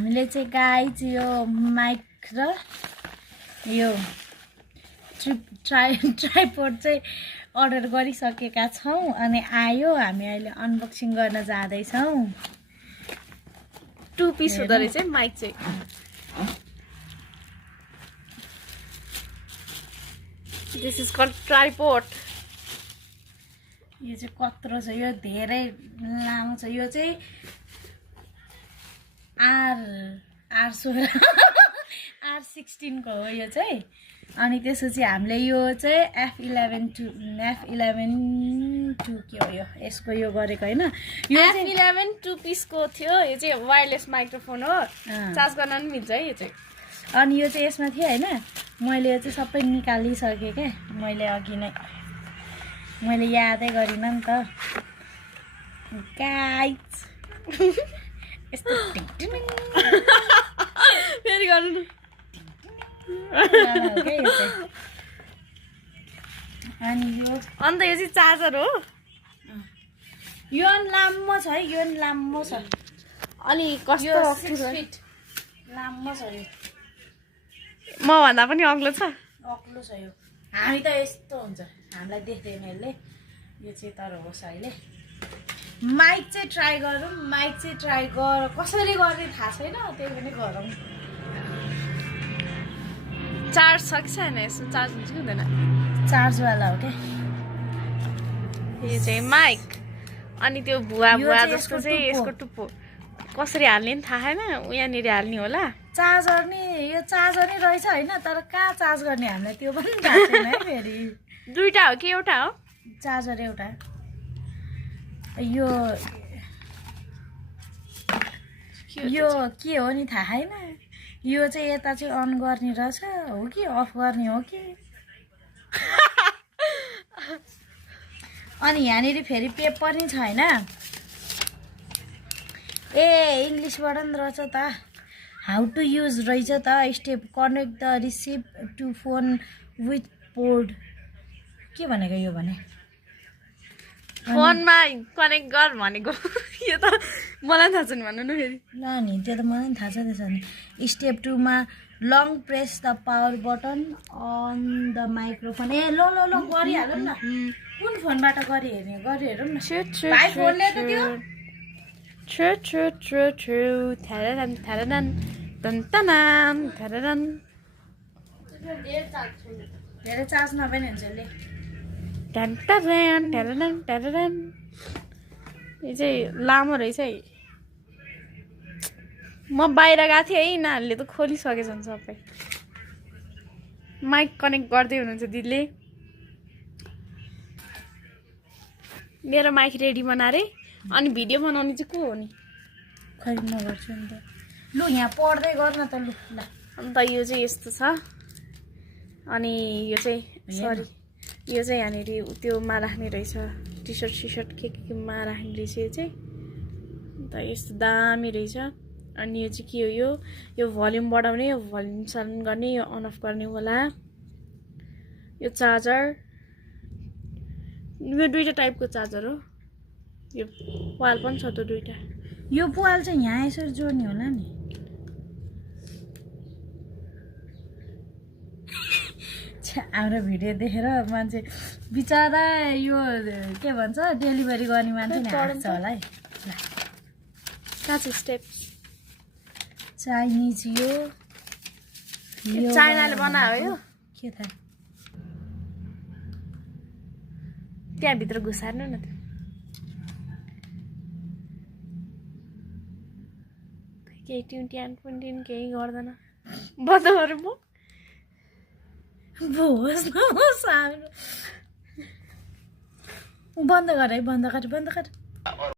हामीले चाहिँ गाइज यो माइक र यो ट्राइपोड चाहिँ अर्डर गरिसकेका छौं अनि आयो हामी अहिले अनबक्सिङ गर्न जाँदैछौं 2 पिस हुँदो रहेछ माइक चाहिँ दिस इज कल्ड ट्राइपोड यो चाहिँ कत्रो छ यो धेरै लामो छ यो चाहिँ R16 को हो यो चाहिँ अनि त्यसपछि हामीले यो चाहिँ F11 के हो यो यसको यो गरेको हैन यो F11 2 पिस को थियो यो चाहिँ वायरलेस माइक्रोफोन हो चार्ज गर्न पनि मिल्छ है यो चाहिँ अनि यो चाहिँ यसमा थियो हैन मैले यो चाहिँ सबै निकालिसके के मैले अघि नै मैले यादै गरिन नि त गाइस यस्तो फेरि गर्नु न अनि यो अन्त यो चाहिँ चार्जर हो यो लामो छ है यो लामो छ अनि कस्तो लामो छ यो म भन्दा पनि अग्लो छ अग्लो छ यो हामी त यस्तो हुन्छ हामीलाई देख्दैन यसले यो चाहिँ तर होस् अहिले माइक चाहिँ ट्राई गरौँ माइक चाहिँ ट्राई गर कसरी गर्ने थाहा छैन त्यही पनि गरौँ चार्ज छ कि छैन यसो चार्ज हुन्छ कि हुँदैन चार्जवाला हो क्या यो चाहिँ माइक अनि त्यो भुवा जस्तो चाहिँ यसको टुप्पो कसरी हाल्ने नि थाहा छैन यहाँनिर हाल्ने होला चार्जर नि यो चार्जर नै रहेछ होइन तर कहाँ चार्ज गर्ने हामीलाई त्यो पनि थाहा छैन है फेरि दुईटा हो कि एउटा हो चार्जर एउटा यो के हो नि थाहा छैन यो चाहिँ यता चाहिँ अन गर्ने रहेछ हो कि अफ गर्ने हो कि अनि यहाँनिर फेरि पेपर नि छ हैन ए इङ्ग्लिसबाट नि रहेछ त हाउ टु युज रहेछ त step connect the receive to phone with port के भनेको यो भने फोनमा कनेक्ट गर भनेको यो त मलाई थाहा छैन भन्नु न फेरि ल नि त्यो त मलाई पनि थाहा छ त्यसो भने स्टेप 2 मा लङ press the power button on the microphone ए ल गरिहालौँ न कुन फोनबाट गरि हेरौँ न भाइ फोनले त त्यो True. Tararan. धेरै चार्ज नभए नि हुन्छ यसले Tararan. यो चाहिँ लामो रहेछ है म बाहिर गएको थिएँ है यिनीहरूले त खोलिसकेछन् सबै माइक कनेक्ट गर्दै हुनुहुन्छ दिदीले मेरो माइक रेडी बनारे अनि भिडियो बनाउने चाहिँ को हो नि खै म गर्छु नि त लु यहाँ पढ्दै गर्न त लु ल अन्त यो चाहिँ यस्तो छ अनि यो चाहिँ सरी यो चाहिँ यहाँनिर त्योमा राख्ने रहेछ टी सर्ट केमा राख्ने रहेछ यो चाहिँ अन्त यस्तो दामी रहेछ अनि यो चाहिँ के हो यो भल्युम बढाउने यो भल्युम साइलेन्ट गर्ने यो अन अफ गर्ने होला यो चार्जर यो दुईटा टाइपको चार्जर हो यो पाल पनि छ त दुईटा यो पाल चाहिँ यहाँ यसरी जोड्ने होला नि हाम्रो भिडियो देखेर मान्छे बिचरा यो के भन्छ डेलिभरी गर्ने मान्छे नि हाँस्छ होला है कहाँ छ स्टेप चाइनिज यो चाइनाले बनायो यो के थाहा त्यहाँभित्र घुसार्नु न त्यो केही ट्युन केही गर्दैन बन्द गरौँ म भोस बन्द गर है बन्द गर